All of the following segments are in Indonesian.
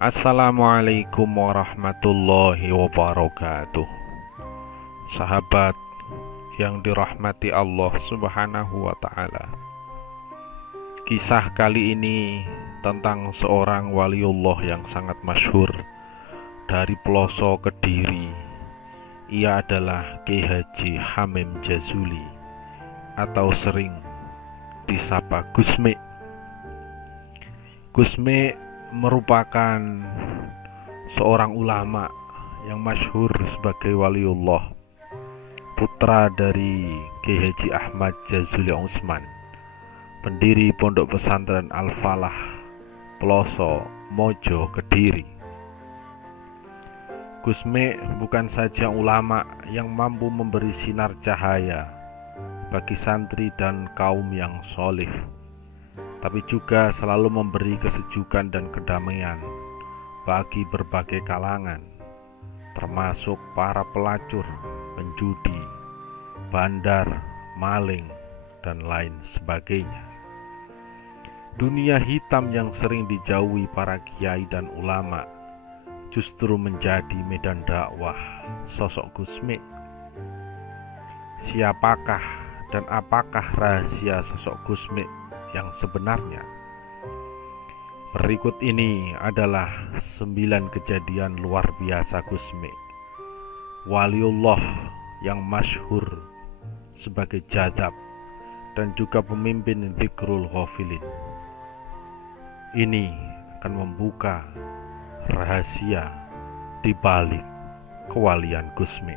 Assalamualaikum warahmatullahi wabarakatuh. Sahabat yang dirahmati Allah Subhanahu wa Ta'ala, kisah kali ini tentang seorang waliullah yang sangat masyhur dari pelosok Kediri. Ia adalah Kiai Haji Hamim Jazuli atau sering disapa Gusmi. Gusmi merupakan seorang ulama yang masyhur sebagai waliullah, putra dari Kiai Haji Ahmad Jazuli Utsman, pendiri Pondok Pesantren Al-Falah Peloso Mojo Kediri. Gusmi bukan saja ulama yang mampu memberi sinar cahaya bagi santri dan kaum yang solih, tapi juga selalu memberi kesejukan dan kedamaian bagi berbagai kalangan, termasuk para pelacur, penjudi, bandar, maling, dan lain sebagainya. Dunia hitam yang sering dijauhi para kiai dan ulama justru menjadi medan dakwah sosok Gusmi. Siapakah dan apakah rahasia sosok Gusmi yang sebenarnya? Berikut ini adalah 9 kejadian luar biasa Gusmi, waliullah yang masyhur sebagai jadab dan juga pemimpin Dzikrul Ghafilin. Ini akan membuka rahasia di balik kewalian Gusmi.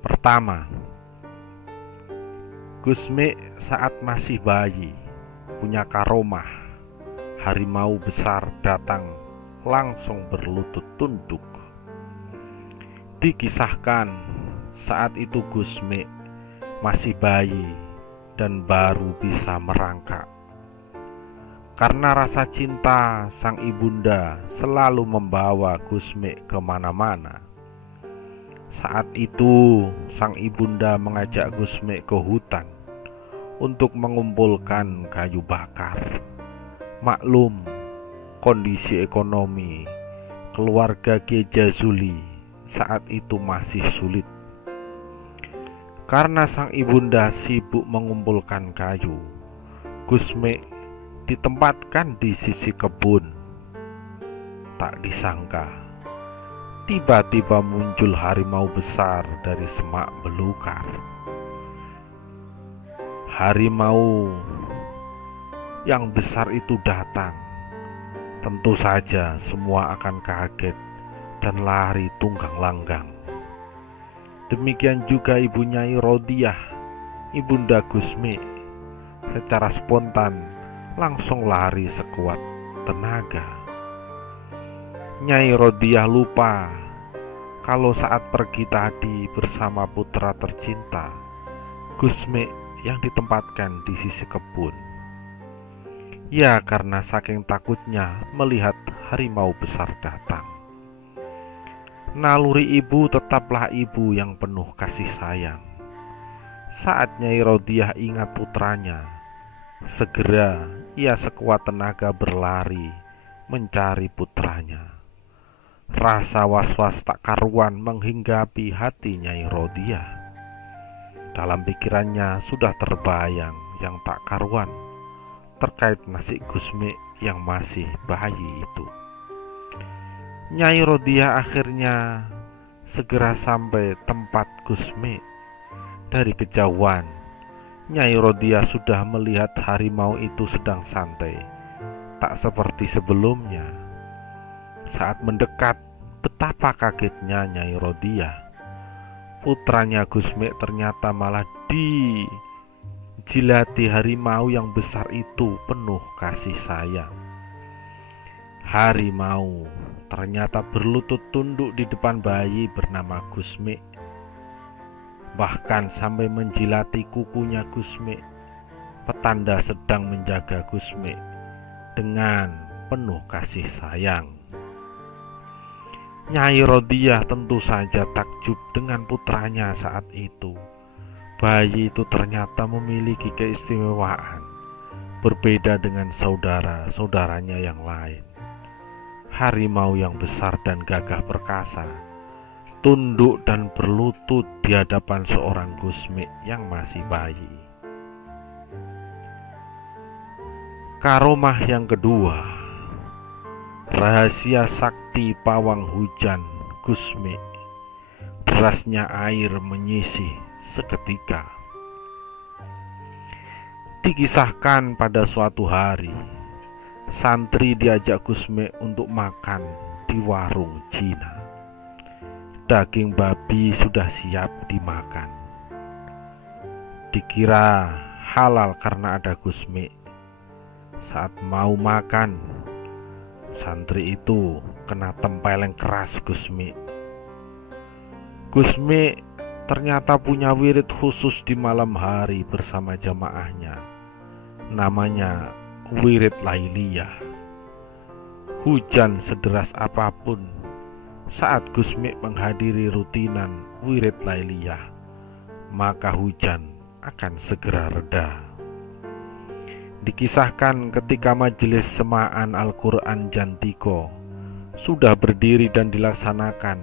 Pertama, Gusmi saat masih bayi punya karomah. Harimau besar datang langsung berlutut tunduk. Dikisahkan saat itu Gusmi masih bayi dan baru bisa merangkak. Karena rasa cinta, sang ibunda selalu membawa Gusmi kemana-mana. Saat itu sang ibunda mengajak Gusmi ke hutan untuk mengumpulkan kayu bakar. Maklum, kondisi ekonomi keluarga Kiai Jazuli saat itu masih sulit. Karena sang ibunda sibuk mengumpulkan kayu, Gusmi ditempatkan di sisi kebun. Tak disangka, tiba-tiba muncul harimau besar dari semak belukar. Harimau yang besar itu datang. Tentu saja semua akan kaget dan lari tunggang langgang. Demikian juga Ibu Nyai Rodiah, ibunda Gusmi, secara spontan langsung lari sekuat tenaga. Nyai Rodiah lupa kalau saat pergi tadi bersama putra tercinta, Gusmi yang ditempatkan di sisi kebun. Ya, karena saking takutnya melihat harimau besar datang. Naluri ibu tetaplah ibu yang penuh kasih sayang. Saat Nyai Rodiah ingat putranya, segera ia sekuat tenaga berlari mencari putranya. Rasa was-was tak karuan menghinggapi hati Nyai Rodiah. Dalam pikirannya sudah terbayang yang tak karuan terkait nasib Gusmi yang masih bayi itu. Nyai Rodiah akhirnya segera sampai tempat Gusmi. Dari kejauhan, Nyai Rodiah sudah melihat harimau itu sedang santai, tak seperti sebelumnya. Saat mendekat, betapa kagetnya Nyai Rodiah. Putranya Gusmi ternyata malah dijilati harimau yang besar itu penuh kasih sayang. Harimau ternyata berlutut tunduk di depan bayi bernama Gusmi, bahkan sampai menjilati kukunya Gusmi, petanda sedang menjaga Gusmi dengan penuh kasih sayang. Nyai Rodiah tentu saja takjub dengan putranya saat itu. Bayi itu ternyata memiliki keistimewaan, berbeda dengan saudara-saudaranya yang lain. harimau yang besar dan gagah perkasa, tunduk dan berlutut di hadapan seorang Gusmik yang masih bayi. Karomah yang kedua, rahasia sakti pawang hujan Gusmik. Derasnya air menyisih seketika. Dikisahkan pada suatu hari, santri diajak Gusmik untuk makan di warung Cina. Daging babi sudah siap dimakan. Dikira halal karena ada Gusmik. Saat mau makan, santri itu kena tempeleng keras Gusmik. Gusmik ternyata punya wirid khusus di malam hari bersama jamaahnya. Namanya wirid Lailiyah. Hujan sederas apapun, saat Gusmik menghadiri rutinan wirid Lailiyah, maka hujan akan segera reda. Dikisahkan ketika majelis semaan Al-Quran Jantiko sudah berdiri dan dilaksanakan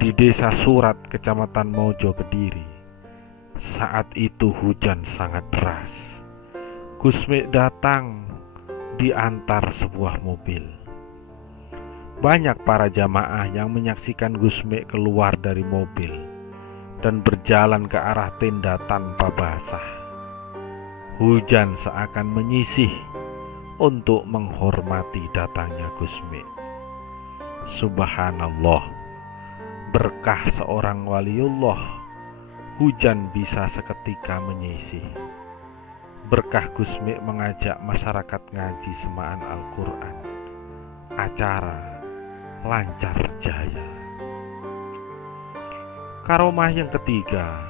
di Desa Surat, Kecamatan Mojo, Kediri. Saat itu hujan sangat deras. Gusmik datang diantar sebuah mobil. Banyak para jamaah yang menyaksikan Gusmik keluar dari mobil dan berjalan ke arah tenda tanpa basah. Hujan seakan menyisih untuk menghormati datangnya Gusmik. Subhanallah, berkah seorang waliullah, hujan bisa seketika menyisih. Berkah Gusmik mengajak masyarakat ngaji semaan Al-Quran, acara lancar jaya. Karomah yang ketiga,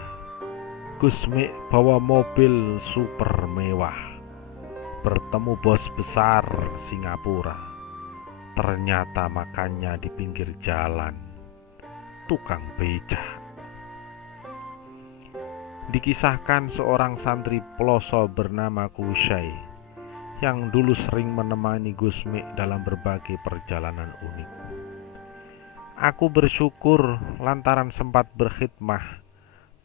Gusmik bawa mobil super mewah, bertemu bos besar Singapura. Ternyata makannya di pinggir jalan, tukang becak. Dikisahkan seorang santri peloso bernama Kusyai yang dulu sering menemani Gusmik dalam berbagai perjalanan unik. Aku bersyukur lantaran sempat berkhidmah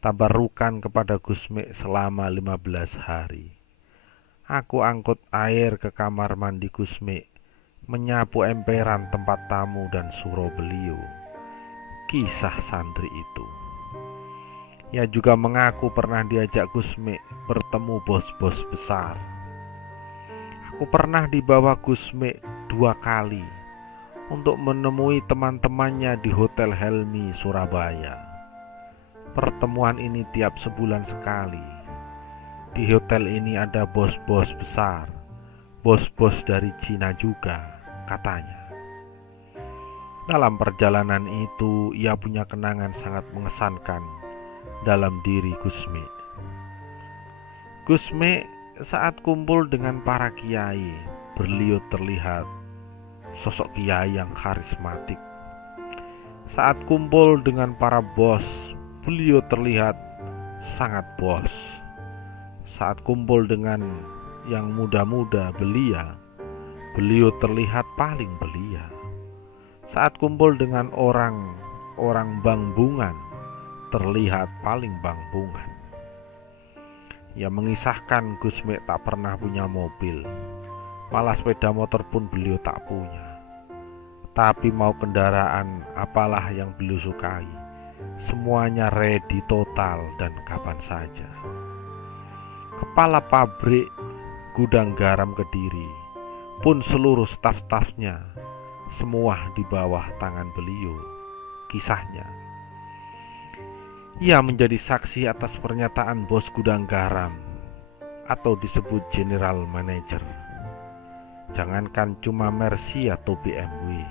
tabarukan kepada Gusmik selama 15 hari. Aku angkut air ke kamar mandi Gusmik, menyapu emperan tempat tamu dan suro beliau. Kisah santri itu. Ia juga mengaku pernah diajak Gusmik bertemu bos-bos besar. Aku pernah dibawa Gusmik 2 kali untuk menemui teman-temannya di Hotel Helmi, Surabaya. Pertemuan ini tiap sebulan sekali. Di hotel ini ada bos-bos besar, bos-bos dari Cina juga, katanya. Dalam perjalanan itu, ia punya kenangan sangat mengesankan dalam diri Gusmik. Gusmik saat kumpul dengan para kiai, beliau terlihat sosok kiai yang karismatik. Saat kumpul dengan para bos, beliau terlihat sangat bos. Saat kumpul dengan yang muda-muda belia, beliau terlihat paling belia. Saat kumpul dengan orang bangbungan, terlihat paling bangbungan. Ia mengisahkan Gusmik tak pernah punya mobil, malah sepeda motor pun beliau tak punya. Tapi mau kendaraan apalah yang beliau sukai, semuanya ready total dan kapan saja. Kepala pabrik gudang garam Kediri pun seluruh staf-stafnya semua di bawah tangan beliau. Kisahnya, ia menjadi saksi atas pernyataan bos gudang garam atau disebut general manager. Jangankan cuma Mercy atau BMW,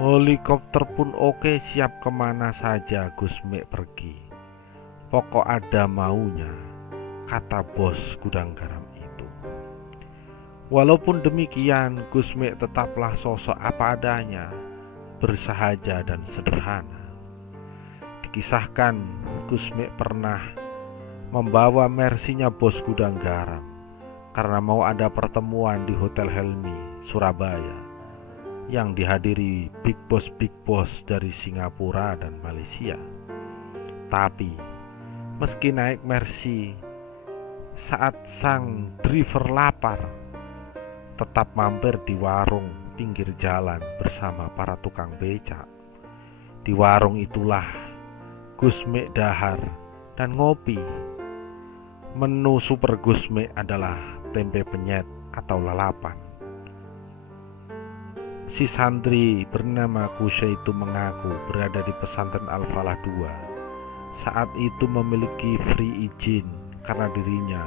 helikopter pun oke, siap kemana saja Gusmik pergi. Pokok ada maunya, kata bos gudang garam itu. Walaupun demikian, Gusmik tetaplah sosok apa adanya, bersahaja dan sederhana. Dikisahkan Gusmik pernah membawa Mercy-nya bos gudang garam karena mau ada pertemuan di Hotel Helmi, Surabaya. yang dihadiri big boss dari Singapura dan Malaysia. Tapi meski naik Mercy, saat sang driver lapar, tetap mampir di warung pinggir jalan bersama para tukang becak. Di warung itulah Gusmik dahar dan ngopi. Menu super Gusmik adalah tempe penyet atau lalapan. Si santri bernama Kusya itu mengaku berada di pesantren Al-Falah II. Saat itu memiliki free izin karena dirinya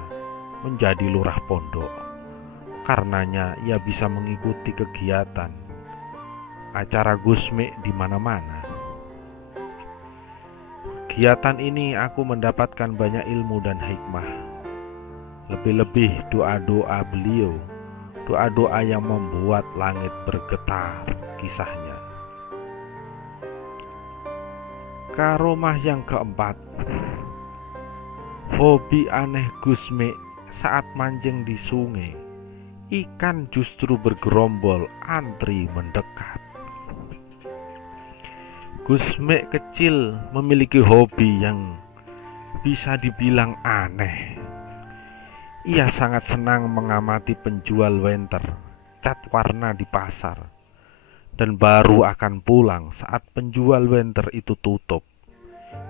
menjadi lurah pondok. Karenanya ia bisa mengikuti kegiatan acara Gusmik di mana-mana. Kegiatan ini aku mendapatkan banyak ilmu dan hikmah. Lebih-lebih doa-doa beliau, doa-doa yang membuat langit bergetar kisahnya. Karomah yang keempat, hobi aneh Gusmik saat mancing di sungai. Ikan justru bergerombol antri mendekat. Gusmik kecil memiliki hobi yang bisa dibilang aneh. Ia sangat senang mengamati penjual wenter cat warna di pasar, dan baru akan pulang saat penjual wenter itu tutup,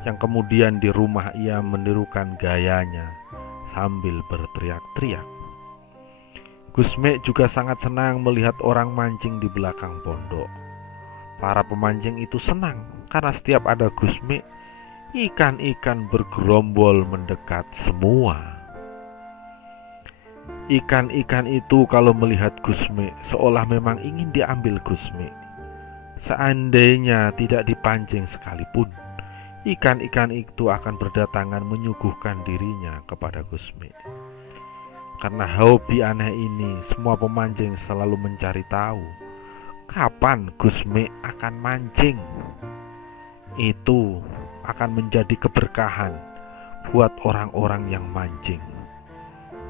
yang kemudian di rumah ia menirukan gayanya sambil berteriak-teriak. Gusmik juga sangat senang melihat orang mancing di belakang pondok. Para pemancing itu senang karena setiap ada Gusmik, ikan-ikan bergerombol mendekat semua. Ikan-ikan itu kalau melihat Gusmik seolah memang ingin diambil Gusmik. Seandainya tidak dipancing sekalipun, ikan-ikan itu akan berdatangan menyuguhkan dirinya kepada Gusmik. Karena hobi aneh ini, semua pemancing selalu mencari tahu kapan Gusmik akan mancing. Itu akan menjadi keberkahan buat orang-orang yang mancing.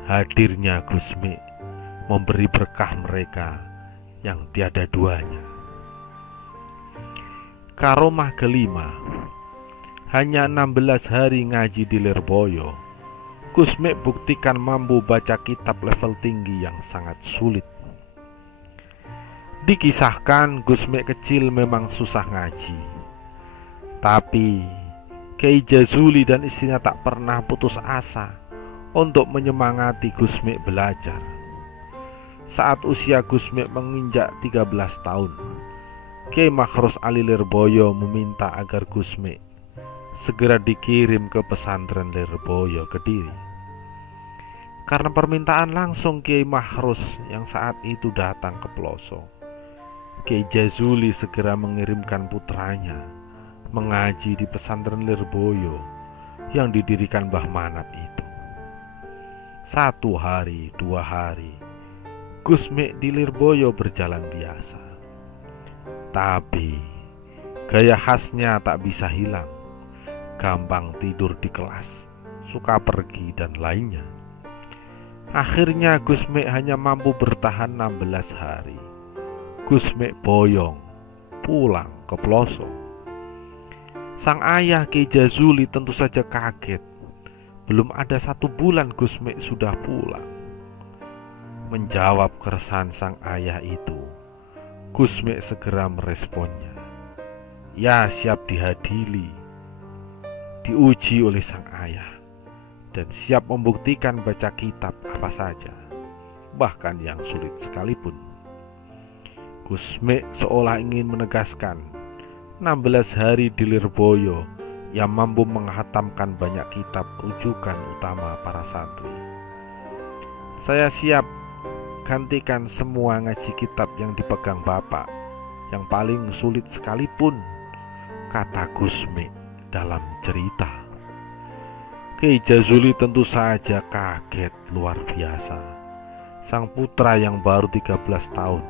Hadirnya Gusmik memberi berkah mereka yang tiada duanya. Karomah kelima, hanya 16 hari ngaji di Lirboyo, Gusmik buktikan mampu baca kitab level tinggi yang sangat sulit. Dikisahkan Gusmik kecil memang susah ngaji, tapi Kiai Jazuli dan istrinya tak pernah putus asa untuk menyemangati Gusmik belajar. Saat usia Gusmik menginjak 13 tahun, Kiai Makhrus Ali Lirboyo meminta agar Gusmik segera dikirim ke pesantren Lirboyo Kediri. Karena permintaan langsung Kiai Makhrus yang saat itu datang ke pelosok, Kiai Jazuli segera mengirimkan putranya mengaji di pesantren Lirboyo yang didirikan Mbah Manap itu. 1 hari, 2 hari, Gusmik di Lirboyo berjalan biasa. Tapi gaya khasnya tak bisa hilang. Gampang tidur di kelas, suka pergi dan lainnya. Akhirnya Gusmik hanya mampu bertahan 16 hari. Gusmik boyong pulang ke pelosok. Sang ayah Kiai Jazuli tentu saja kaget. Belum ada 1 bulan Gusmik sudah pulang. Menjawab keresahan sang ayah itu, Gusmik segera meresponnya. Ya, siap dihadili, diuji oleh sang ayah, dan siap membuktikan baca kitab apa saja, bahkan yang sulit sekalipun. Gusmik seolah ingin menegaskan, 16 hari di Lirboyo yang mampu menghatamkan banyak kitab rujukan utama para santri. Saya siap gantikan semua ngaji kitab yang dipegang bapak, yang paling sulit sekalipun, kata Gusmik dalam cerita. Kiai Jazuli tentu saja kaget luar biasa. Sang putra yang baru 13 tahun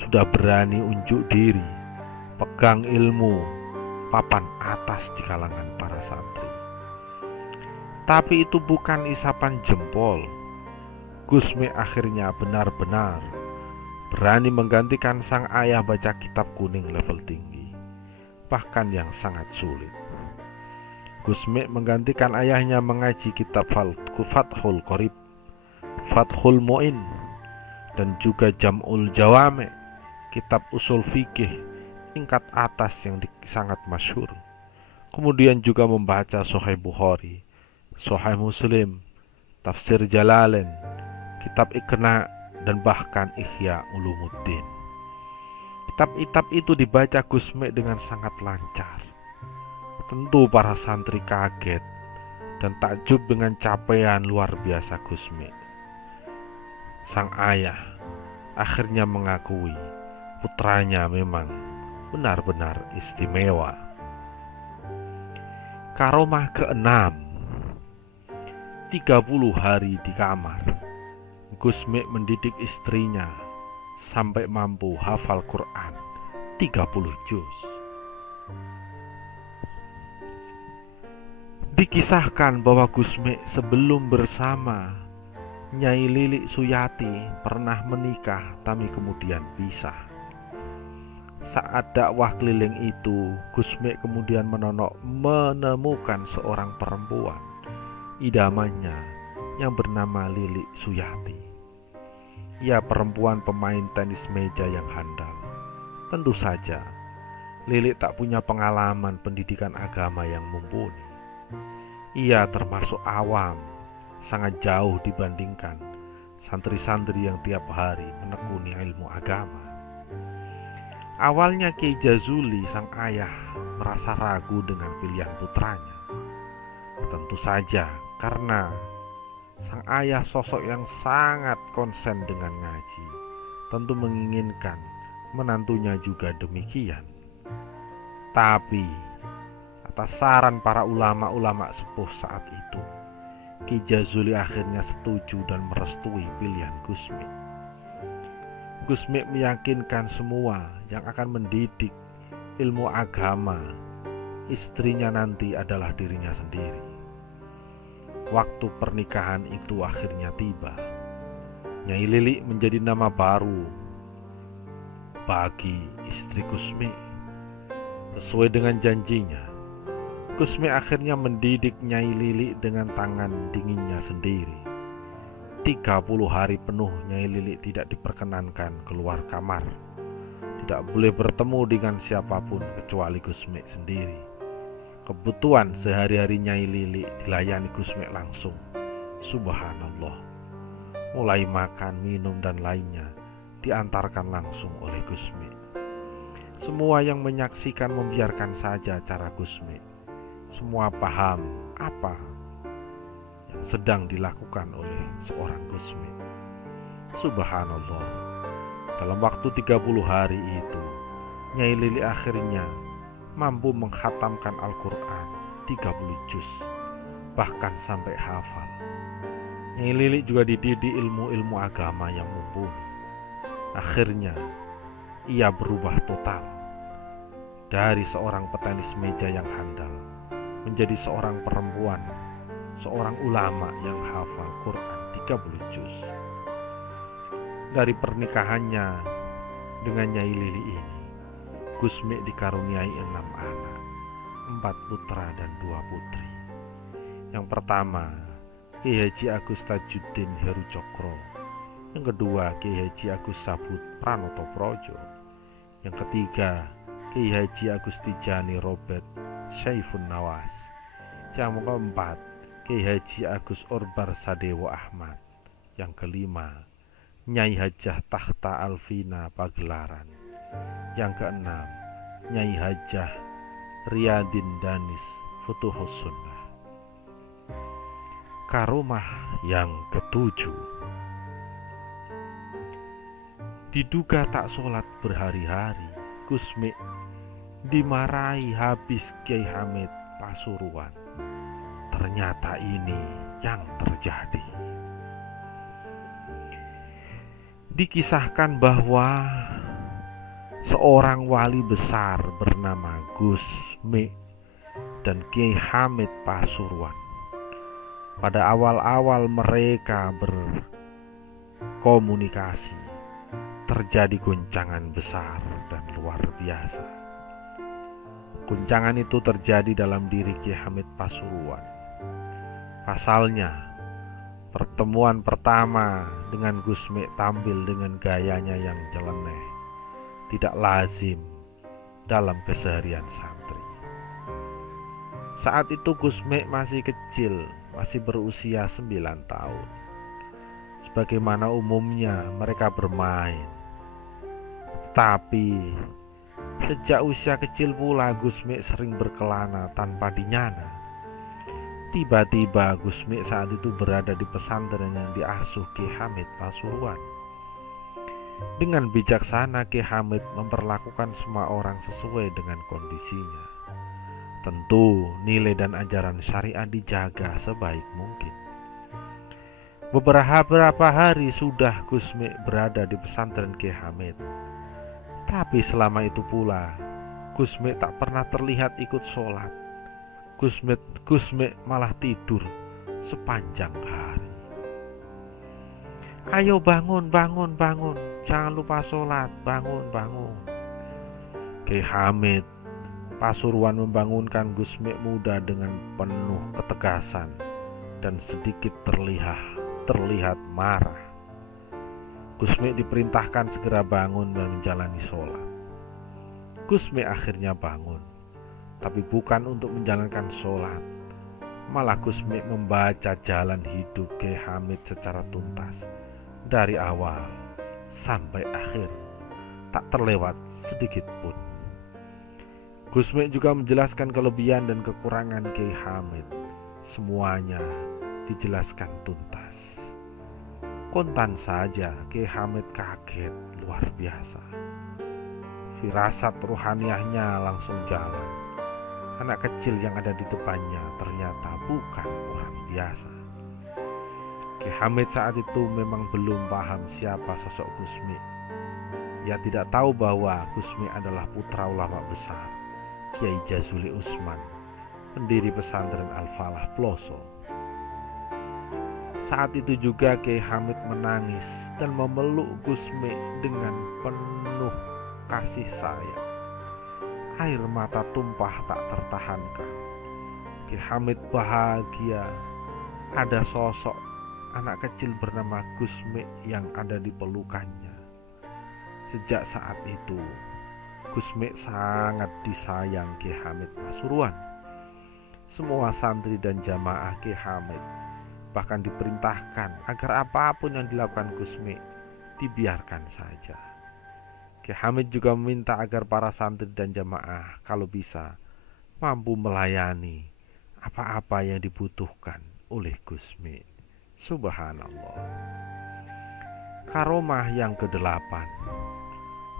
sudah berani unjuk diri, pegang ilmu papan atas di kalangan para santri. Tapi itu bukan isapan jempol. Gusmik akhirnya benar-benar berani menggantikan sang ayah baca kitab kuning level tinggi, bahkan yang sangat sulit. Gusmi menggantikan ayahnya mengaji kitab Fathul Qorib, Fathul Mu'in, dan juga Jam'ul Jawami, kitab usul fikih tingkat atas yang sangat masyhur. Kemudian juga membaca Sahih Bukhari, Sahih Muslim, Tafsir Jalalain, kitab Iqna, dan bahkan Ihya Ulumuddin. Kitab-kitab itu dibaca Gusmi dengan sangat lancar. Tentu para santri kaget dan takjub dengan capaian luar biasa Gusmi. Sang ayah akhirnya mengakui putranya memang benar-benar istimewa. Karomah ke-6, 30 hari di kamar. Gusmi mendidik istrinya sampai mampu hafal Quran 30 juz. Dikisahkan bahwa Gusmi sebelum bersama Nyai Lilik Suyati pernah menikah tapi kemudian pisah. Saat dakwah keliling itu, Gusmi kemudian menemukan seorang perempuan idamannya yang bernama Lilik Suyati. Ia perempuan pemain tenis meja yang handal. Tentu saja, Lilik tak punya pengalaman pendidikan agama yang mumpuni. Ia termasuk awam, sangat jauh dibandingkan santri-santri yang tiap hari menekuni ilmu agama. Awalnya Kiai Jazuli, sang ayah, merasa ragu dengan pilihan putranya. Tentu saja karena sang ayah sosok yang sangat konsen dengan ngaji, tentu menginginkan menantunya juga demikian. Tapi atas saran para ulama-ulama sepuh saat itu, Ki Jazuli akhirnya setuju dan merestui pilihan Gusmi. Gusmi meyakinkan semua yang akan mendidik ilmu agama istrinya nanti adalah dirinya sendiri. Waktu pernikahan itu akhirnya tiba. Nyai Lilik menjadi nama baru bagi istri Gusmi. Sesuai dengan janjinya, Gusmi akhirnya mendidik Nyai Lilik dengan tangan dinginnya sendiri. 30 hari penuh Nyai Lilik tidak diperkenankan keluar kamar. Tidak boleh bertemu dengan siapapun kecuali Gusmi sendiri. Kebutuhan sehari-hari Nyai Lilik dilayani Gusmi langsung. Subhanallah. Mulai makan, minum, dan lainnya diantarkan langsung oleh Gusmi. Semua yang menyaksikan membiarkan saja cara Gusmi. Semua paham apa yang sedang dilakukan oleh seorang Gusmi. Subhanallah. Dalam waktu 30 hari itu, Nyai Lilik akhirnya mampu menghatamkan Al-Quran 30 juz, bahkan sampai hafal. Nyai Lilik juga dididik ilmu-ilmu agama yang mumpuni. Akhirnya, ia berubah total. Dari seorang petenis meja yang handal, menjadi seorang perempuan, seorang ulama yang hafal Quran 30 juz. Dari pernikahannya dengan Nyai Lilik ini, Gusmi dikaruniai 6 anak, 4 putra dan 2 putri. Yang pertama, Kiai Haji Agus Tajuddin Heru Cokro. Yang kedua, Kiai Haji Agus Sabut Pranoto Projo. Yang ketiga, Kiai Haji Agus Tijani Robert Syaifun Nawas. Yang keempat, Kiai Haji Agus Orbar Sadewo Ahmad. Yang kelima, Nyai Hajah Takhta Alvina Pagelaran. Yang keenam, Nyai Hajah Riyadin Danis Futuhus Sunnah. Karomah yang ketujuh, diduga tak sholat berhari-hari, Gusmi dimarahi habis Kiai Hamid Pasuruan. Ternyata ini yang terjadi. Dikisahkan bahwa seorang wali besar bernama Gusmi dan Kiai Hamid Pasuruan, pada awal-awal mereka berkomunikasi, terjadi guncangan besar dan luar biasa. Guncangan itu terjadi dalam diri Ki Hamid Pasuruan. Pasalnya, pertemuan pertama dengan Gusmi tampil dengan gayanya yang nyeleneh, tidak lazim dalam keseharian santri. Saat itu Gusmi masih kecil, masih berusia 9 tahun. Sebagaimana umumnya mereka bermain. Tetapi sejak usia kecil pula Gusmi sering berkelana tanpa dinyana. Tiba-tiba Gusmi saat itu berada di pesantren yang diasuh Ki Hamid Pasuruan. Dengan bijaksana Ki Hamid memperlakukan semua orang sesuai dengan kondisinya. Tentu nilai dan ajaran syariat dijaga sebaik mungkin. Beberapa hari sudah Gusmi berada di pesantren Ki Hamid. Tapi selama itu pula Gusmi tak pernah terlihat ikut sholat. Gusmi malah tidur sepanjang hari. Ayo bangun, jangan lupa sholat, bangun. Ki Hamid Pasuruan membangunkan Gusmi muda dengan penuh ketegasan dan sedikit terlihat marah. Gusmi diperintahkan segera bangun dan menjalani sholat. Gusmi akhirnya bangun, tapi bukan untuk menjalankan sholat. Malah Gusmi membaca jalan hidup Ki Hamid secara tuntas, dari awal sampai akhir, tak terlewat sedikit pun. Gusmi juga menjelaskan kelebihan dan kekurangan Ki Hamid. Semuanya dijelaskan tuntas. Kontan saja Ki Hamid kaget luar biasa. Firasat ruhaniyahnya langsung jalan. Anak kecil yang ada di depannya ternyata bukan orang biasa. Ki Hamid saat itu memang belum paham siapa sosok Gusmi. Ia tidak tahu bahwa Gusmi adalah putra ulama besar Kiai Jazuli Usman, pendiri pesantren Al-Falah Ploso. Saat itu juga Kiai Hamid menangis dan memeluk Gusmi dengan penuh kasih sayang. Air mata tumpah tak tertahankan. Kiai Hamid bahagia ada sosok anak kecil bernama Gusmi yang ada di pelukannya. Sejak saat itu Gusmi sangat disayang Ki Hamid Pasuruan. Semua santri dan jamaah Ki Hamid bahkan diperintahkan agar apapun yang dilakukan Gusmi dibiarkan saja. Ki Hamid juga meminta agar para santri dan jamaah kalau bisa mampu melayani apa-apa yang dibutuhkan oleh Gusmi. Subhanallah. Karomah yang ke-8.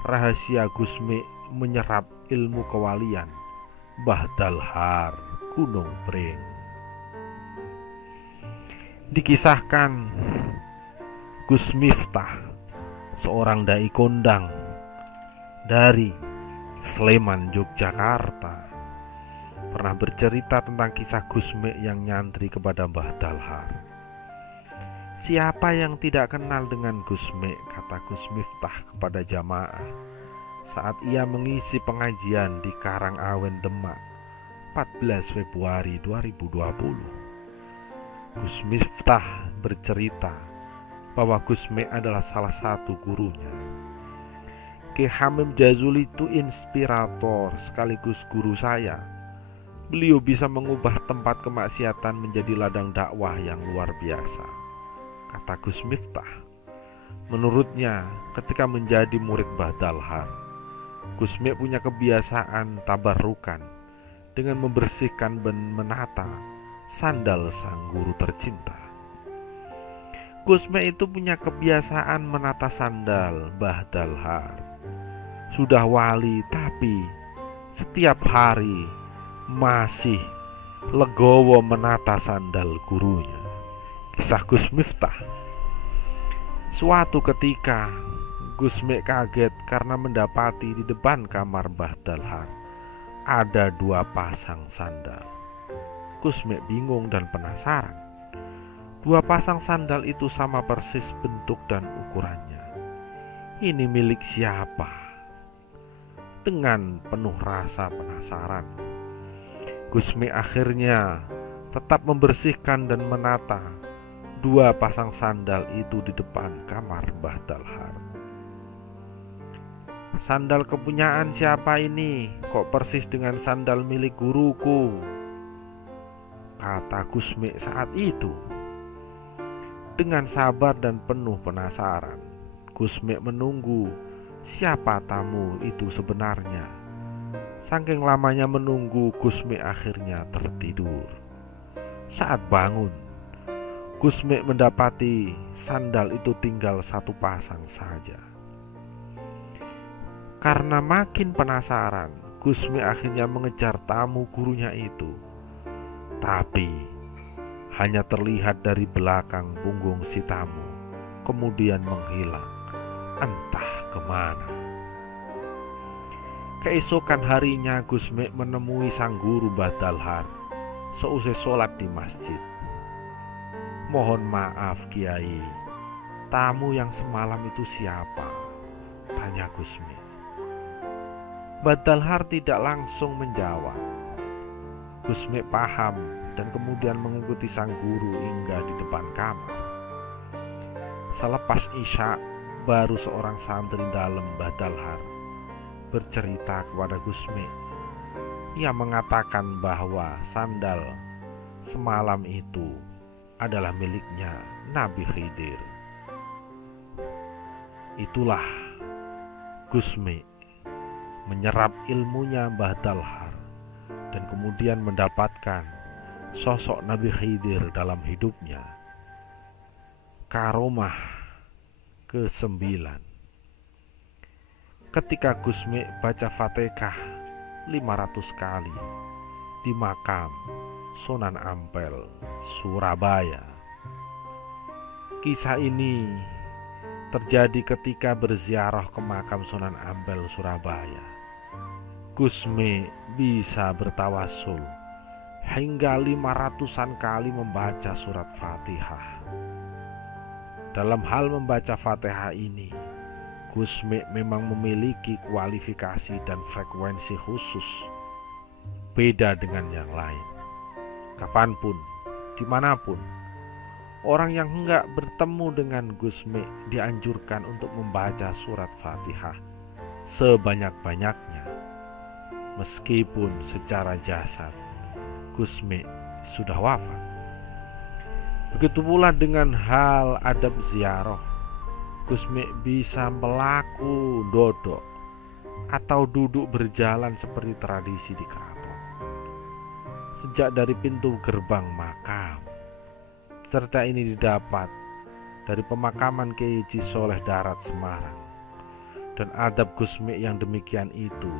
Rahasia Gusmi menyerap ilmu kewalian Mbah Dalhar Gunung Pring. Dikisahkan Gus Miftah, seorang dai kondang dari Sleman, Yogyakarta, pernah bercerita tentang kisah Gusmi yang nyantri kepada Mbah Dalhar. Siapa yang tidak kenal dengan Gusmi, kata Gus Miftah kepada jamaah saat ia mengisi pengajian di Karangawen, Demak, 14 Februari 2020. Gus Miftah bercerita bahwa Gusmi adalah salah satu gurunya. Ki Hamid Jazuli itu inspirator sekaligus guru saya. Beliau bisa mengubah tempat kemaksiatan menjadi ladang dakwah yang luar biasa, kata Gus Miftah. Menurutnya, ketika menjadi murid Mbah Dalhar, Gusmi punya kebiasaan tabarukan dengan membersihkan dan menata sandal sang guru tercinta. Gusmi itu punya kebiasaan menata sandal Mbah Dalhar. Sudah wali tapi setiap hari masih legowo menata sandal gurunya. Kisah Gus Miftah. Suatu ketika Gusmi kaget karena mendapati di depan kamar Mbah Dalhar ada 2 pasang sandal. Gusmi bingung dan penasaran. 2 pasang sandal itu sama persis bentuk dan ukurannya. Ini milik siapa? Dengan penuh rasa penasaran, Gusmi akhirnya tetap membersihkan dan menata dua pasang sandal itu di depan kamar Mbah Dalhar. Sandal kepunyaan siapa ini? Kok persis dengan sandal milik guruku? Kata Gusmi saat itu. Dengan sabar dan penuh penasaran, Gusmi menunggu siapa tamu itu sebenarnya. Saking lamanya menunggu, Gusmi akhirnya tertidur. Saat bangun, Gusmi mendapati sandal itu tinggal satu pasang saja. Karena makin penasaran, Gusmi akhirnya mengejar tamu gurunya itu. Tapi hanya terlihat dari belakang punggung si tamu, kemudian menghilang entah kemana. Keesokan harinya Gusmi menemui sang guru Mbah Dalhar seusai sholat di masjid. Mohon maaf Kiai, tamu yang semalam itu siapa? Tanya Gusmi. Mbah Dalhar tidak langsung menjawab. Gusmi paham dan kemudian mengikuti sang guru hingga di depan kamar. Selepas Isya, baru seorang santri dalam Mbah Dalhar bercerita kepada Gusmi. Ia mengatakan bahwa sandal semalam itu adalah miliknya Nabi Khidir. Itulah Gusmi menyerap ilmunya Mbah Dalhar dan kemudian mendapatkan sosok Nabi Khidir dalam hidupnya. Karomah ke-9. Ketika Gusmi baca Fatihah 500 kali di makam Sunan Ampel, Surabaya. Kisah ini terjadi ketika berziarah ke makam Sunan Ampel, Surabaya. Gusmi bisa bertawasul hingga 500-an kali membaca surat Fatihah. Dalam hal membaca Fatihah ini, Gusmi memang memiliki kualifikasi dan frekuensi khusus, beda dengan yang lain. Kapanpun, dimanapun, orang yang hendak bertemu dengan Gusmi dianjurkan untuk membaca surat Fatihah sebanyak-banyaknya. Meskipun secara jasad Gusmi sudah wafat. Begitu pula dengan hal adab ziarah. Gusmi bisa melaku dodok atau duduk berjalan seperti tradisi di keraton. Sejak dari pintu gerbang makam. Serta ini didapat dari pemakaman Kiai Haji Soleh Darat Semarang. Dan adab Gusmi yang demikian itu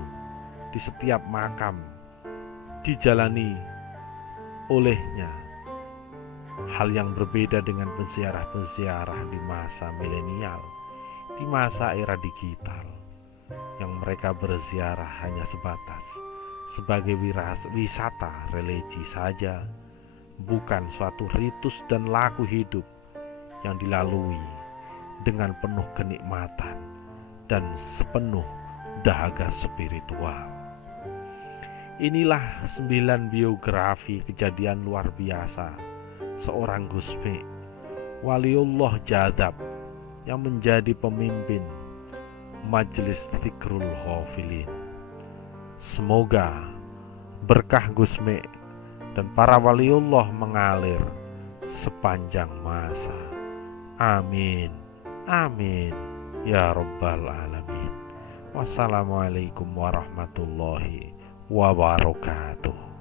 di setiap makam dijalani olehnya. Hal yang berbeda dengan peziarah-peziarah di masa milenial, di masa era digital, yang mereka berziarah hanya sebatas sebagai wisata religi saja, bukan suatu ritus dan laku hidup yang dilalui dengan penuh kenikmatan dan sepenuh dahaga spiritual. Inilah 9 biografi kejadian luar biasa seorang Gusmi, waliullah jadab yang menjadi pemimpin Majelis Dzikrul Ghafilin. Semoga berkah Gusmi dan para waliullah mengalir sepanjang masa. Amin. Amin. Ya Rabbal Alamin. Wassalamualaikum warahmatullahi wabarakatuh.